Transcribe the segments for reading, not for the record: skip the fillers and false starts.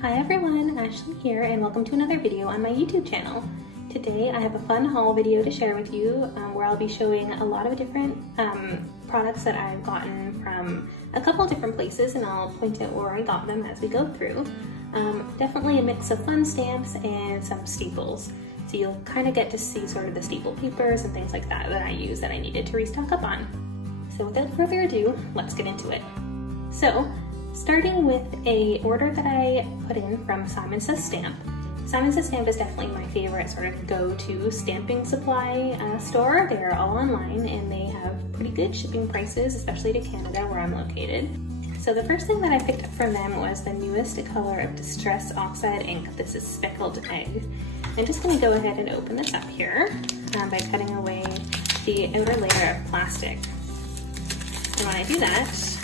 Hi everyone, Ashley here and welcome to another video on my YouTube channel. Today I have a fun haul video to share with you where I'll be showing a lot of different products that I've gotten from a couple different places, and I'll point out where I got them as we go through. Definitely a mix of fun stamps and some staples. So you'll kind of get to see sort of the staple papers and things like that that I use that I needed to restock up on. So without further ado, let's get into it. So, starting with a order that I put in from Simon Says Stamp. Simon Says Stamp is definitely my favorite sort of go-to stamping supply store. They're all online and they have pretty good shipping prices, especially to Canada where I'm located. So the first thing that I picked up from them was the newest color of Distress Oxide Ink. This is Speckled Egg. I'm just going to go ahead and open this up here by cutting away the outer layer of plastic. And when I do that,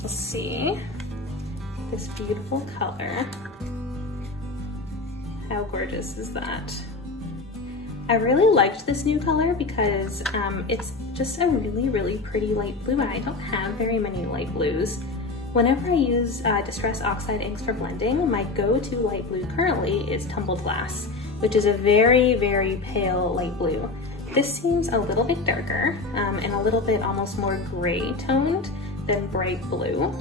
we'll see this beautiful color. How gorgeous is that? I really liked this new color because it's just a really pretty light blue, and I don't have very many light blues. Whenever I use Distress Oxide inks for blending, my go-to light blue currently is Tumbled Glass, which is a very pale light blue. This seems a little bit darker and a little bit almost more gray toned than bright blue,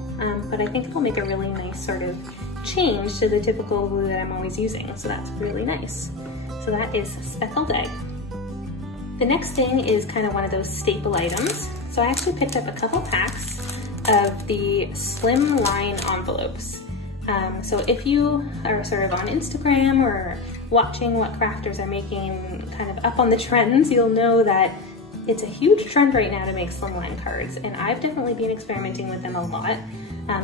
but I think it'll make a really nice sort of change to the typical blue that I'm always using, so that's really nice. So that is Speckled Egg. The next thing is kind of one of those staple items. So I actually picked up a couple packs of the Slimline Envelopes. So if you are sort of on Instagram or watching what crafters are making kind of up on the trends, you'll know that it's a huge trend right now to make slimline cards, and I've definitely been experimenting with them a lot.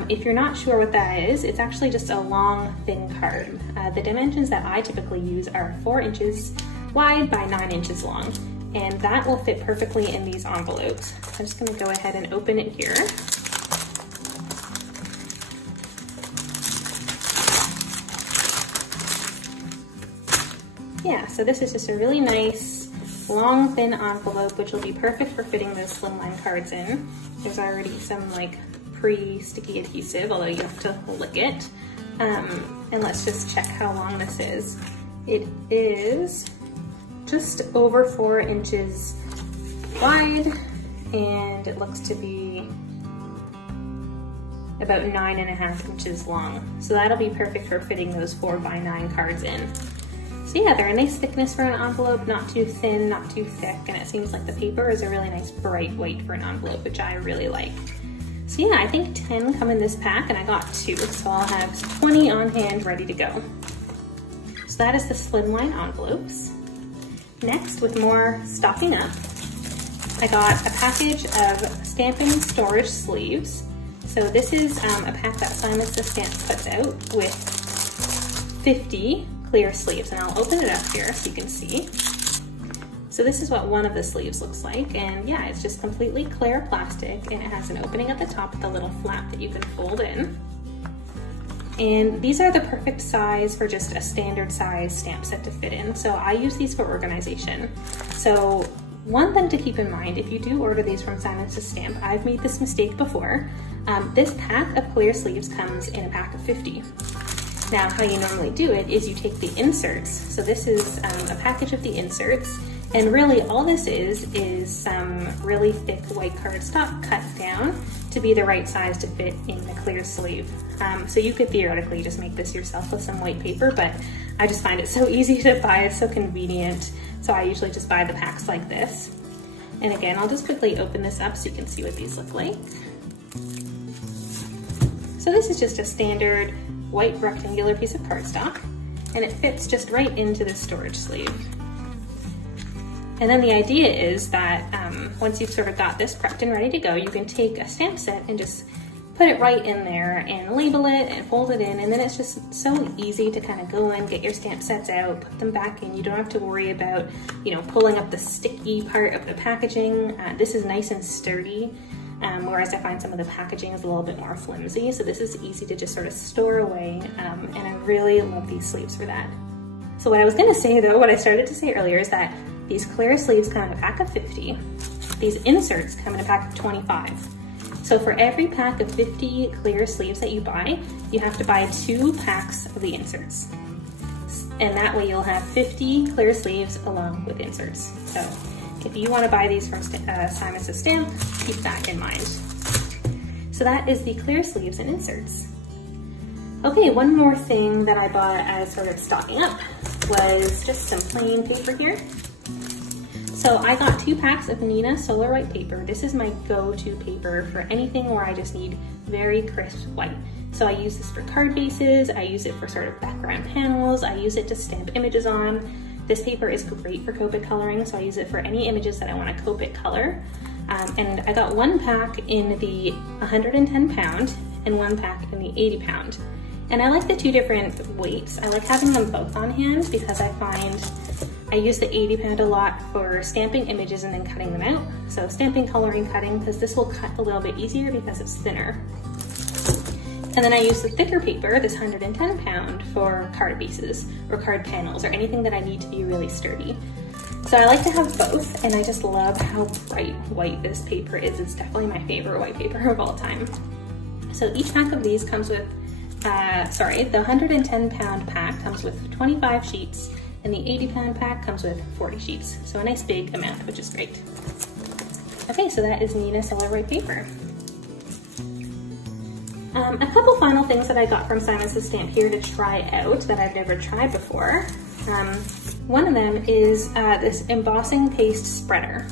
If you're not sure what that is, it's actually just a long, thin card. The dimensions that I typically use are 4 inches wide by 9 inches long, and that will fit perfectly in these envelopes. I'm just gonna go ahead and open it here. Yeah, so this is just a really nice, long, thin envelope, which will be perfect for fitting those slimline cards in. There's already some like pre-sticky adhesive, although you have to lick it. And let's just check how long this is. It is just over 4 inches wide, and it looks to be about 9.5 inches long. So that'll be perfect for fitting those 4x9 cards in. So yeah, they're a nice thickness for an envelope, not too thin, not too thick, and it seems like the paper is a really nice bright white for an envelope, which I really like. So yeah, I think 10 come in this pack, and I got 2, so I'll have 20 on hand ready to go. So that is the Slimline Envelopes. Next, with more stocking up, I got a package of Stamping Storage Sleeves. So this is a pack that Simon Says Stamp puts out with 50 clear sleeves, and I'll open it up here so you can see. So this is what one of the sleeves looks like, and yeah, it's just completely clear plastic, and it has an opening at the top with a little flap that you can fold in. And these are the perfect size for just a standard size stamp set to fit in, so I use these for organization. So one thing to keep in mind, if you do order these from Simon Says Stamp, I've made this mistake before. This pack of clear sleeves comes in a pack of 50. Now, how you normally do it is you take the inserts. So this is a package of the inserts, and really all this is some really thick white cardstock cut down to be the right size to fit in the clear sleeve. So you could theoretically just make this yourself with some white paper, but I just find it so easy to buy, it's so convenient. So I usually just buy the packs like this. And again, I'll just quickly open this up so you can see what these look like. So this is just a standard white rectangular piece of cardstock, and it fits just right into the storage sleeve. And then the idea is that once you've sort of got this prepped and ready to go, you can take a stamp set and just put it right in there and label it and fold it in, and then it's just so easy to kind of go in, get your stamp sets out, put them back in. You don't have to worry about, you know, pulling up the sticky part of the packaging. This is nice and sturdy. Whereas I find some of the packaging is a little bit more flimsy, so this is easy to just sort of store away, and I really love these sleeves for that. So what I was gonna say though, what I started to say earlier, is that these clear sleeves come in a pack of 50, these inserts come in a pack of 25. So for every pack of 50 clear sleeves that you buy, you have to buy 2 packs of the inserts. And that way you'll have 50 clear sleeves along with inserts. So if you want to buy these from Simon Says Stamp, keep that in mind. So that is the clear sleeves and inserts. Okay, one more thing that I bought as sort of stocking up was just some plain paper here. So I got 2 packs of Neenah Solar White paper. This is my go-to paper for anything where I just need very crisp white. So I use this for card bases, I use it for sort of background panels, I use it to stamp images on. This paper is great for Copic coloring, so I use it for any images that I want to Copic color. And I got 1 pack in the 110 pound and 1 pack in the 80 pound. And I like the 2 different weights. I like having them both on hand because I find I use the 80 pound a lot for stamping images and then cutting them out. So stamping, coloring, cutting, because this will cut a little bit easier because it's thinner. And then I use the thicker paper, this 110 pound, for card bases or card panels or anything that I need to be really sturdy. So I like to have both, and I just love how bright white this paper is. It's definitely my favorite white paper of all time. So each pack of these comes with, the 110 pound pack comes with 25 sheets, and the 80 pound pack comes with 40 sheets. So a nice big amount, which is great. Okay, so that is Neenah Solar White paper. A couple final things that I got from Simon Says Stamp here to try out that I've never tried before. One of them is this embossing paste spreader.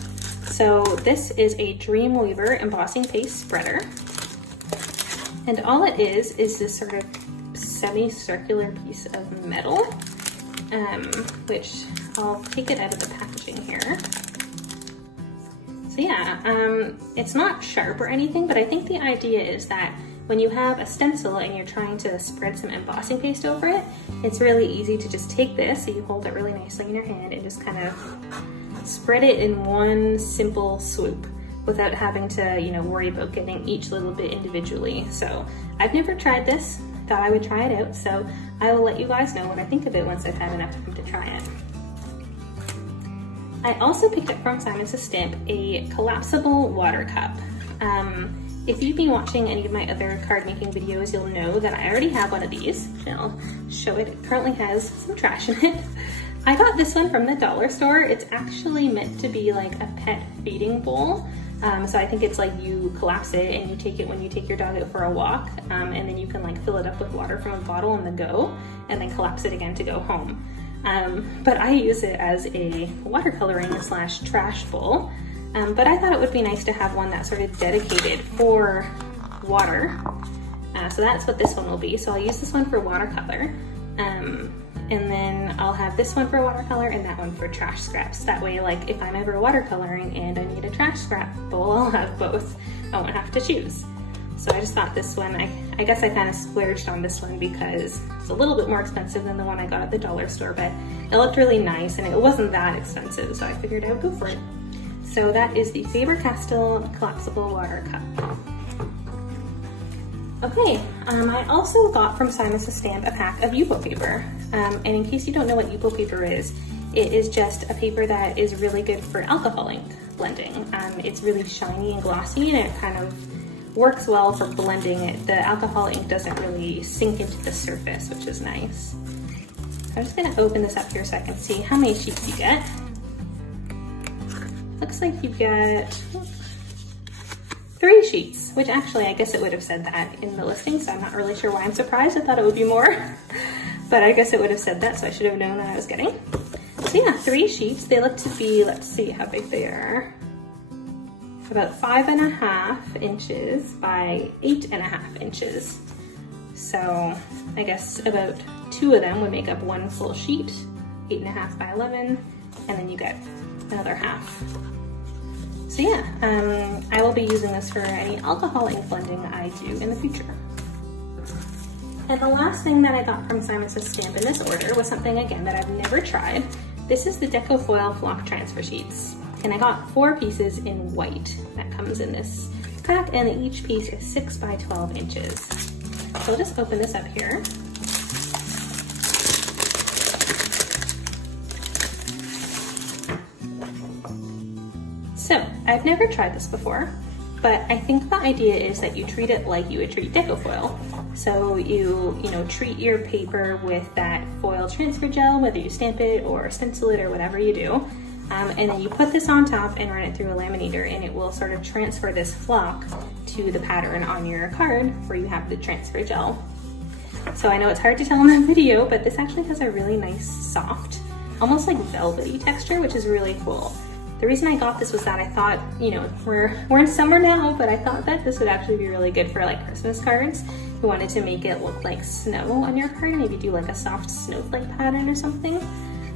So this is a Dreamweaver embossing paste spreader. And all it is this sort of semi-circular piece of metal, which I'll take it out of the packaging here. So yeah, it's not sharp or anything, but I think the idea is that when you have a stencil and you're trying to spread some embossing paste over it, it's really easy to just take this, so you hold it really nicely in your hand and just kind of spread it in one simple swoop without having to, you know, worry about getting each little bit individually. So I've never tried this, thought I would try it out, so I will let you guys know what I think of it once I've had enough time to try it. I also picked up from Simon Says Stamp a collapsible water cup. If you've been watching any of my other card making videos, you'll know that I already have one of these. I'll show it. It currently has some trash in it. I got this one from the dollar store. It's actually meant to be like a pet feeding bowl. So I think it's like you collapse it and you take it when you take your dog out for a walk, and then you can like fill it up with water from a bottle on the go and then collapse it again to go home. But I use it as a watercoloring / trash bowl. But I thought it would be nice to have one that's sort of dedicated for water. So that's what this one will be. So I'll use this one for watercolor. And then I'll have this one for watercolor and that one for trash scraps. That way, like if I'm ever watercoloring and I need a trash scrap bowl, I'll have both. I won't have to choose. So I just thought this one, I guess I kind of splurged on this one because it's a little bit more expensive than the one I got at the dollar store, but it looked really nice and it wasn't that expensive. So I figured I would go for it. So that is the Faber-Castell collapsible water cup. Okay, I also got from Simon Says Stamp a pack of Yupo paper. And in case you don't know what Yupo paper is, it is just a paper that is really good for alcohol ink blending. It's really shiny and glossy and it kind of works well for blending it. The alcohol ink doesn't really sink into the surface, which is nice. So I'm just gonna open this up here so I can see how many sheets you get. Looks like you get 3 sheets, which actually I guess it would have said that in the listing, so I'm not really sure why I'm surprised. I thought it would be more, but I guess it would have said that, so I should have known that I was getting. So yeah, 3 sheets. They look to be, let's see how big they are. About 5.5 inches by 8.5 inches. So I guess about 2 of them would make up 1 full sheet, 8.5 by 11, and then you get another half. So yeah, I will be using this for any alcohol ink blending I do in the future. And the last thing that I got from Simon Says Stamp in this order was something, again, that I've never tried. This is the Deco Foil Flock Transfer Sheets. And I got 4 pieces in white that comes in this pack, and each piece is 6 by 12 inches. So I'll just open this up here. So I've never tried this before, but I think the idea is that you treat it like you would treat deco foil. So you treat your paper with that foil transfer gel, whether you stamp it or stencil it or whatever you do. And then you put this on top and run it through a laminator, and it will sort of transfer this flock to the pattern on your card where you have the transfer gel. So I know it's hard to tell in the video, but this actually has a really nice soft, almost like velvety texture, which is really cool. The reason I got this was that I thought, we're in summer now, but I thought that this would actually be really good for like Christmas cards. You wanted to make it look like snow on your card, maybe do like a soft snowflake pattern or something.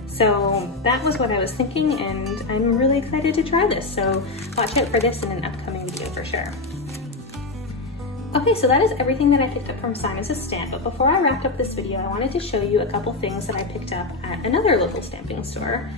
So that was what I was thinking, and I'm really excited to try this. So watch out for this in an upcoming video for sure. Okay, so that is everything that I picked up from Simon Says Stamp, but before I wrapped up this video, I wanted to show you a couple things that I picked up at another local stamping store,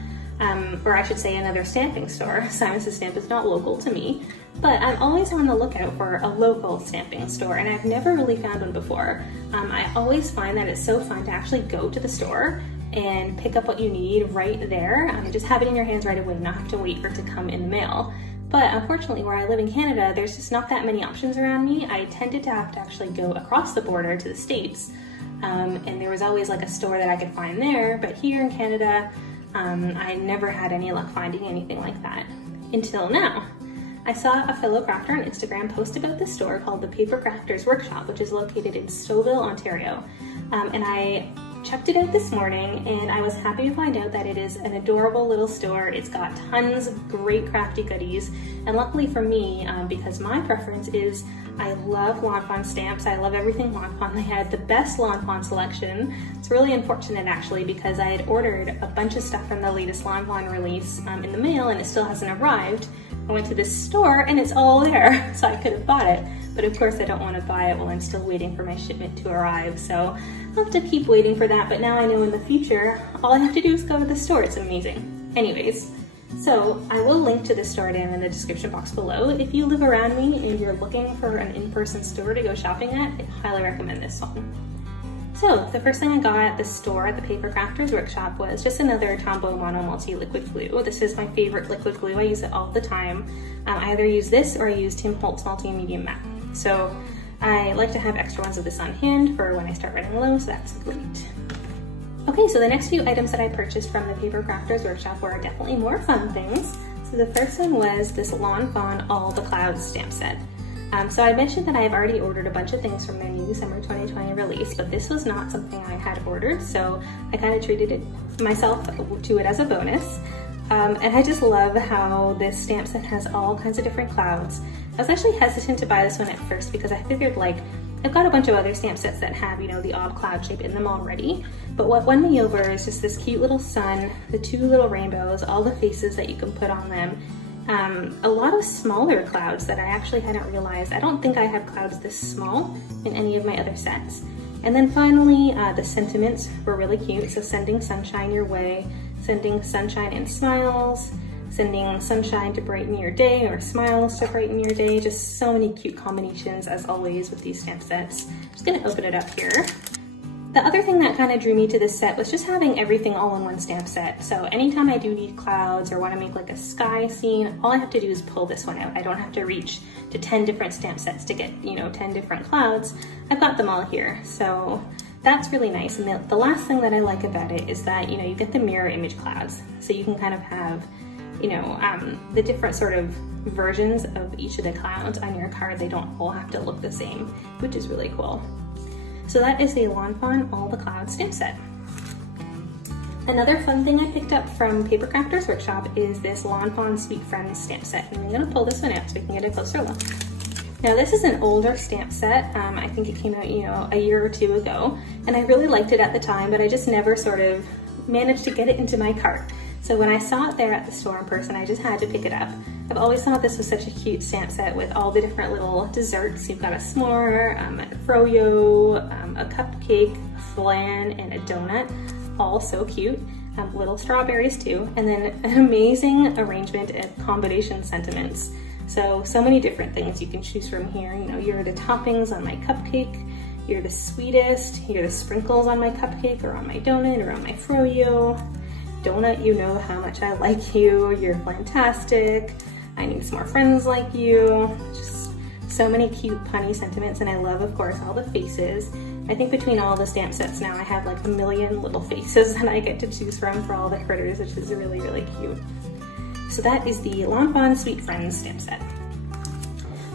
or I should say another stamping store. Simon Says Stamp is not local to me, but I'm always on the lookout for a local stamping store, and I've never really found one before. I always find that it's so fun to actually go to the store and pick up what you need right there, and just have it in your hands right away, not have to wait for it to come in the mail. But unfortunately, where I live in Canada, there's just not that many options around me. I tended to have to actually go across the border to the States, and there was always like a store that I could find there, but here in Canada, I never had any luck finding anything like that until now. I saw a fellow crafter on Instagram post about this store called the PAPERCRAFTE'S Workshop, which is located in Stouffville, Ontario, and I checked it out this morning, and I was happy to find out that it is an adorable little store. It's got tons of great crafty goodies, and luckily for me, because my preference is I love Lawn Fawn stamps. I love everything Lawn Fawn. They had the best Lawn Fawn selection. It's really unfortunate actually, because I had ordered a bunch of stuff from the latest Lawn Fawn release in the mail, and it still hasn't arrived. I went to this store and it's all there, so I could have bought it. But of course I don't want to buy it while I'm still waiting for my shipment to arrive, so I'll have to keep waiting for that, but now I know in the future, all I have to do is go to the store. It's amazing. Anyways, so I will link to the store down in the description box below. If you live around me and you're looking for an in-person store to go shopping at, I highly recommend this one. So the first thing I got at the store at the PAPERCRAFTE'S Workshop was just another Tombow Mono Multi liquid glue. This is my favorite liquid glue. I use it all the time. I either use this or I use Tim Holtz Multi Medium Matte. So I like to have extra ones of this on hand for when I start running low, so that's great. Okay, so the next few items that I purchased from the PAPERCRAFTE'S Workshop were definitely more fun things. So the first one was this Lawn Fawn All the Clouds stamp set. So I mentioned that I have already ordered a bunch of things from their new December 2020 release, but this was not something I had ordered, so I kind of treated it myself to it as a bonus. And I just love how this stamp set has all kinds of different clouds. I was actually hesitant to buy this one at first because I figured, like, I've got a bunch of other stamp sets that have, the odd cloud shape in them already, but what won me over is just this cute little sun, the two little rainbows, all the faces that you can put on them, a lot of smaller clouds that I actually hadn't realized. I don't think I have clouds this small in any of my other sets. And then finally, the sentiments were really cute, so sending sunshine your way, sending sunshine and smiles, sending sunshine to brighten your day, or smiles to brighten your day. Just so many cute combinations as always with these stamp sets. I'm just gonna open it up here. The other thing that kind of drew me to this set was just having everything all in one stamp set. So anytime I do need clouds or want to make like a sky scene, all I have to do is pull this one out. I don't have to reach to 10 different stamp sets to get, 10 different clouds. I've got them all here. So that's really nice. And the last thing that I like about it is that, you get the mirror image clouds. So you can kind of have, the different sort of versions of each of the clouds on your card. They don't all have to look the same, which is really cool. So that is the Lawn Fawn All the Clouds stamp set. Another fun thing I picked up from PAPERCRAFTE'S Workshop is this Lawn Fawn Sweet Friends stamp set. And I'm gonna pull this one out so we can get a closer look. Now this is an older stamp set. I think it came out, a year or two ago, and I really liked it at the time, but I just never sort of managed to get it into my cart. So when I saw it there at the store in person, I just had to pick it up. I've always thought this was such a cute stamp set with all the different little desserts. You've got a s'more, a froyo, a cupcake, flan, and a donut. All so cute. Little strawberries too. And then an amazing arrangement of combination sentiments. So many different things you can choose from here. You're the toppings on my cupcake, you're the sweetest, you're the sprinkles on my cupcake or on my donut or on my froyo. Donut, you know how much I like you, you're fantastic, I need some more friends like you. Just so many cute punny sentiments, and I love, of course, all the faces. I think between all the stamp sets now, I have like a million little faces that I get to choose from for all the critters, which is really, really cute. So that is the Lawn Fawn Sweet Friends stamp set.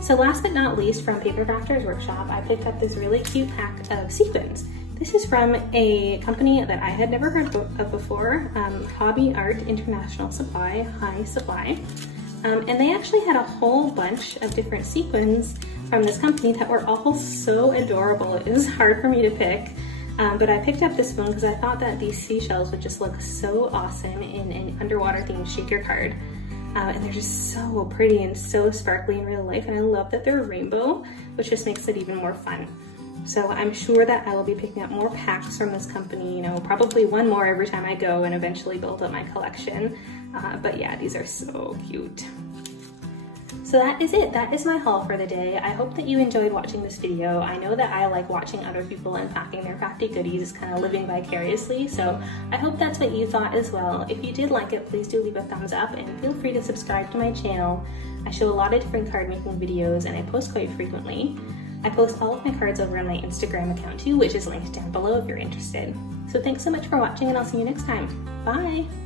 So last but not least, from PAPERCRAFTE'S workshop, I picked up this really cute pack of sequins. This is from a company that I had never heard of before, Hobby Art International Supply, High Supply. And they actually had a whole bunch of different sequins from this company that were all so adorable. It was hard for me to pick, but I picked up this one because I thought that these seashells would just look so awesome in an underwater themed shaker card. And they're just so pretty and so sparkly in real life, and I love that they're rainbow, which just makes it even more fun. So I'm sure that I will be picking up more packs from this company, you know, probably one more every time I go and eventually build up my collection. But yeah, these are so cute. So that is it. That is my haul for the day. I hope that you enjoyed watching this video. I know that I like watching other people unpacking their crafty goodies, kind of living vicariously, so I hope that's what you thought as well. If you did like it, please do leave a thumbs up and feel free to subscribe to my channel. I show a lot of different card making videos and I post quite frequently. I post all of my cards over on my Instagram account too, which is linked down below if you're interested. So thanks so much for watching, and I'll see you next time. Bye!